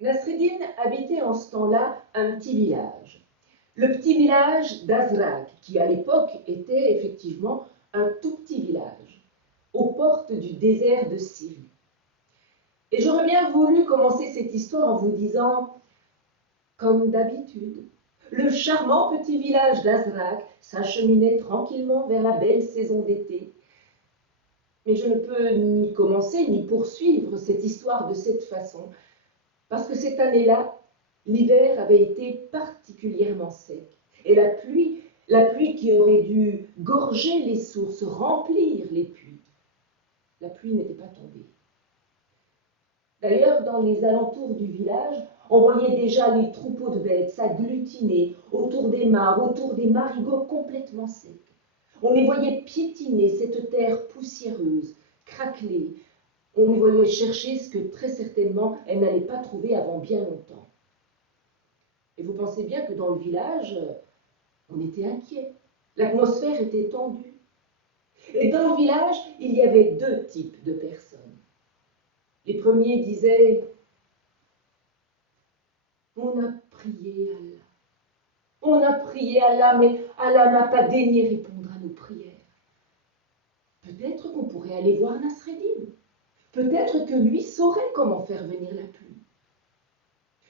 Nasreddin habitait en ce temps-là un petit village. Le petit village d'Azraq, qui à l'époque était effectivement un tout petit village, aux portes du désert de Syrie. Et j'aurais bien voulu commencer cette histoire en vous disant, comme d'habitude, le charmant petit village d'Azraq s'acheminait tranquillement vers la belle saison d'été. Mais je ne peux ni commencer ni poursuivre cette histoire de cette façon, parce que cette année-là, l'hiver avait été particulièrement sec. Et la pluie qui aurait dû gorger les sources, remplir les puits, la pluie n'était pas tombée. D'ailleurs, dans les alentours du village, on voyait déjà les troupeaux de bêtes s'agglutiner autour des mares, autour des marigots complètement secs. On les voyait piétiner cette terre poussiéreuse, craquelée. On les voyait chercher ce que très certainement elles n'allaient pas trouver avant bien longtemps. Et vous pensez bien que dans le village, on était inquiet. L'atmosphère était tendue. Et dans le village, il y avait deux types de personnes. Les premiers disaient, on a prié Allah. On a prié Allah, mais Allah n'a pas daigné répondre à nos prières. Peut-être qu'on pourrait aller voir Nasreddin. Peut-être que lui saurait comment faire venir la pluie.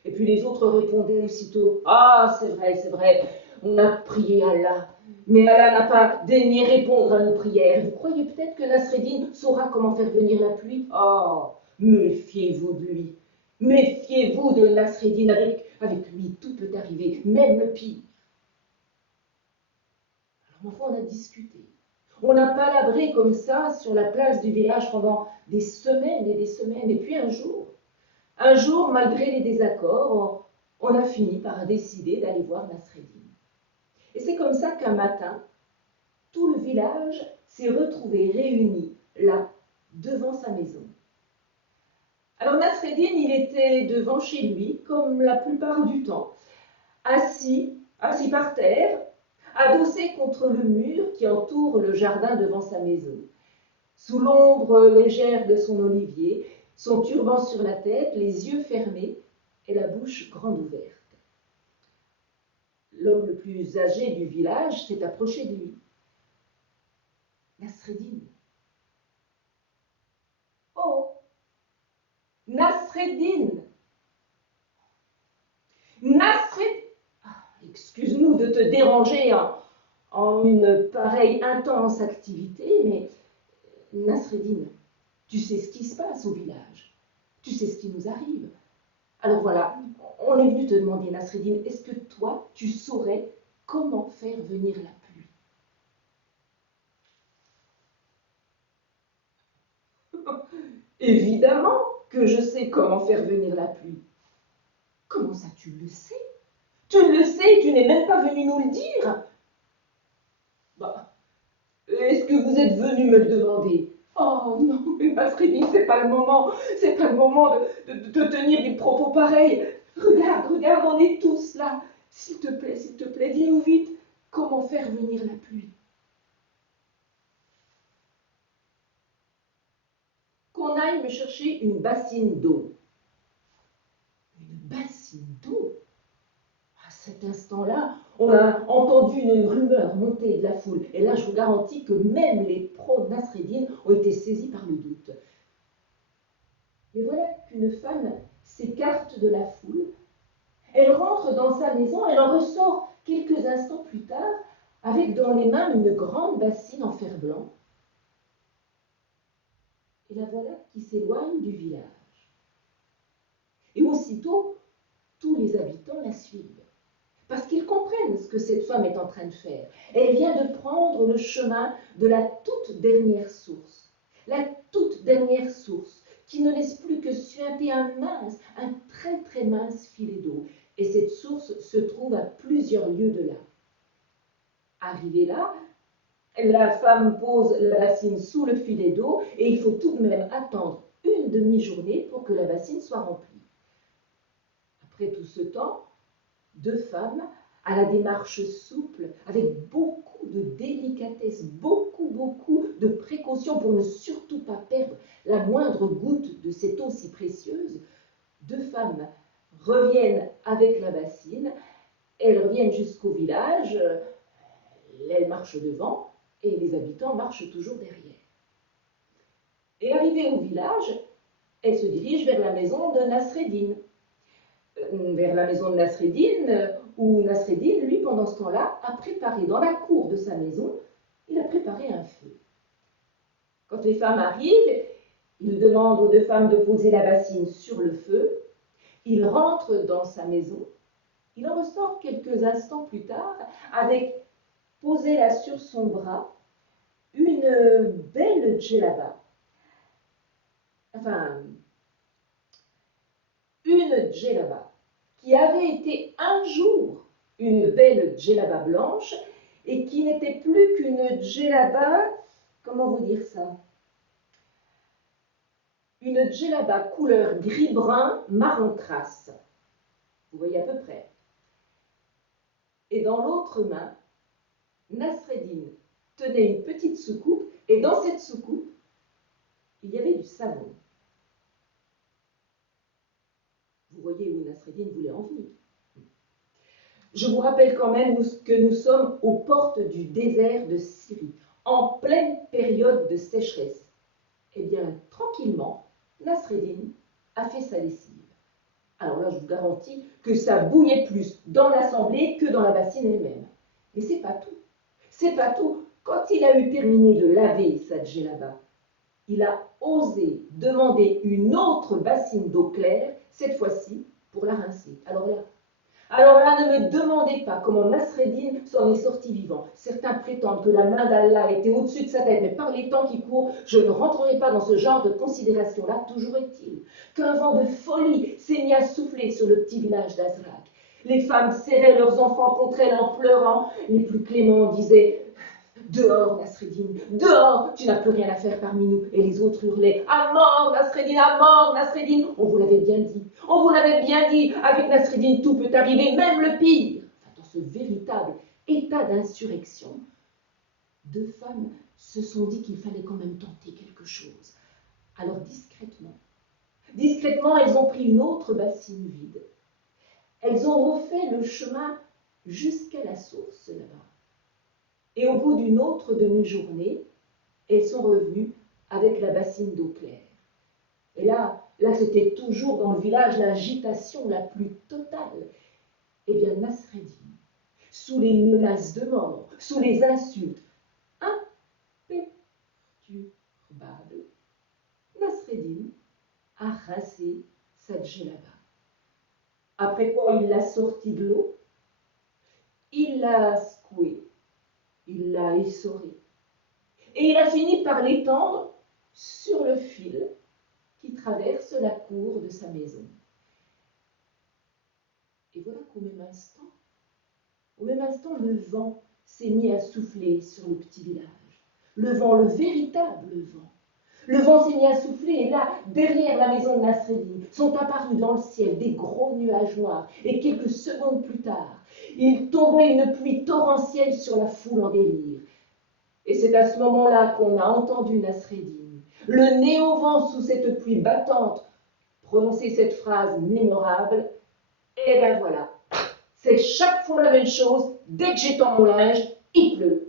Et puis les autres répondaient aussitôt, ah, c'est vrai, on a prié Allah, mais Allah n'a pas daigné répondre à nos prières. Vous croyez peut-être que Nasreddin saura comment faire venir la pluie? Oh, méfiez-vous de lui. Méfiez-vous de Nasreddin, avec lui tout peut arriver, même le pire. Alors enfin, on a discuté. On a palabré comme ça sur la place du village pendant des semaines et des semaines. Et puis un jour, malgré les désaccords, on a fini par décider d'aller voir Nasreddin. Et c'est comme ça qu'un matin, tout le village s'est retrouvé réuni là, devant sa maison. Alors Nasreddin, il était devant chez lui, comme la plupart du temps, assis par terre, adossé contre le mur qui entoure le jardin devant sa maison, sous l'ombre légère de son olivier, son turban sur la tête, les yeux fermés et la bouche grande ouverte. L'homme le plus âgé du village s'est approché de lui. Nasreddin. Oh, Nasreddin. Nasreddin. Ah, excuse-nous de te déranger en une pareille intense activité, mais Nasreddin, tu sais ce qui se passe au village. Tu sais ce qui nous arrive. Alors voilà, on est venu te demander, Nasreddin, est-ce que toi, tu saurais comment faire venir la pluie? Évidemment que je sais comment faire venir la pluie. Comment ça, tu le sais? Tu le sais, tu n'es même pas venu nous le dire. Bah, est-ce que vous êtes venu me le demander? Oh non, mais Nasreddin, c'est pas le moment de tenir des propos pareils. Regarde, on est tous là. S'il te plaît, dis-nous vite comment faire venir la pluie. Qu'on aille me chercher une bassine d'eau. Une bassine d'eau? À cet instant-là, on a entendu une rumeur monter de la foule. Et là, je vous garantis que même les pro-Nasreddin ont été saisis par le doute. Mais voilà qu'une femme s'écarte de la foule. Elle rentre dans sa maison, elle en ressort quelques instants plus tard avec dans les mains une grande bassine en fer blanc. Et la voilà qui s'éloigne du village. Et aussitôt, tous les habitants la suivent, parce qu'ils comprennent ce que cette femme est en train de faire. Elle vient de prendre le chemin de la toute dernière source. La toute dernière source qui ne laisse plus que suinter un très très mince filet d'eau. Et cette source se trouve à plusieurs lieues de là. Arrivée là, la femme pose la bassine sous le filet d'eau et il faut tout de même attendre une demi-journée pour que la bassine soit remplie. Après tout ce temps, deux femmes à la démarche souple, avec beaucoup de délicatesse, beaucoup de précaution pour ne surtout pas perdre la moindre goutte de cette eau si précieuse, deux femmes reviennent avec la bassine, elles reviennent jusqu'au village, elles marchent devant et les habitants marchent toujours derrière. Et arrivée au village, elle se dirige vers la maison de Nasreddin. Vers la maison de Nasreddin, où Nasreddin, lui, pendant ce temps-là, a préparé dans la cour de sa maison, il a préparé un feu. Quand les femmes arrivent, il demande aux deux femmes de poser la bassine sur le feu. Il rentre dans sa maison. Il en ressort quelques instants plus tard avec posé là sur son bras une belle djellaba. Enfin, une djellaba qui avait été un jour une belle djellaba blanche et qui n'était plus qu'une djellaba, comment vous dire ça? Une djellaba couleur gris-brun marron crasse. Vous voyez à peu près. Et dans l'autre main, Nasreddin tenait une petite soucoupe et dans cette soucoupe, il y avait du savon. Vous voyez où Nasreddin voulait en venir. Je vous rappelle quand même que nous sommes aux portes du désert de Syrie, en pleine période de sécheresse. Eh bien, tranquillement, Nasreddin a fait sa lessive. Alors là, je vous garantis que ça bouillait plus dans l'assemblée que dans la bassine elle-même. Mais c'est pas tout. C'est pas tout. Quand il a eu terminé de laver sa djellaba, il a osé demander une autre bassine d'eau claire, cette fois-ci pour la rincer. Alors là, ne me demandez pas comment Nasreddin s'en est sorti vivant. Certains prétendent que la main d'Allah était au-dessus de sa tête, mais par les temps qui courent, je ne rentrerai pas dans ce genre de considération-là. Toujours est-il qu'un vent de folie s'est mis à souffler sur le petit village d'Azraq. Les femmes serraient leurs enfants contre elles en pleurant. Les plus cléments disaient « Dehors, Nasreddin, dehors, tu n'as plus rien à faire parmi nous. » Et les autres hurlaient « À mort, Nasreddin, à mort, Nasreddin. » On vous l'avait bien dit. On vous l'avait bien dit, avec Nasreddin, tout peut arriver, même le pire. Dans ce véritable état d'insurrection, deux femmes se sont dit qu'il fallait quand même tenter quelque chose. Alors discrètement, elles ont pris une autre bassine vide. Elles ont refait le chemin jusqu'à la source là-bas. Et au bout d'une autre demi-journée, elles sont revenues avec la bassine d'eau claire. Et là, c'était toujours dans le village l'agitation la plus totale. Eh bien, Nasreddin, sous les menaces de mort, sous les insultes, imperturbable, Nasreddin a rincé sa djellaba. Après quoi, il l'a sortie de l'eau, il l'a secouée, il l'a essorée, et il a fini par l'étendre sur le fil qui traverse la cour de sa maison. Et voilà qu'au même instant, le vent s'est mis à souffler sur le petit village. Le vent, le véritable vent. Le vent s'est mis à souffler et là, derrière la maison de Nasreddin, sont apparus dans le ciel des gros nuages noirs. Et quelques secondes plus tard, il tombait une pluie torrentielle sur la foule en délire. Et c'est à ce moment-là qu'on a entendu Nasreddin, le nez au vent sous cette pluie battante, prononcer cette phrase mémorable. Et ben voilà, c'est chaque fois la même chose, dès que j'étends mon linge, il pleut.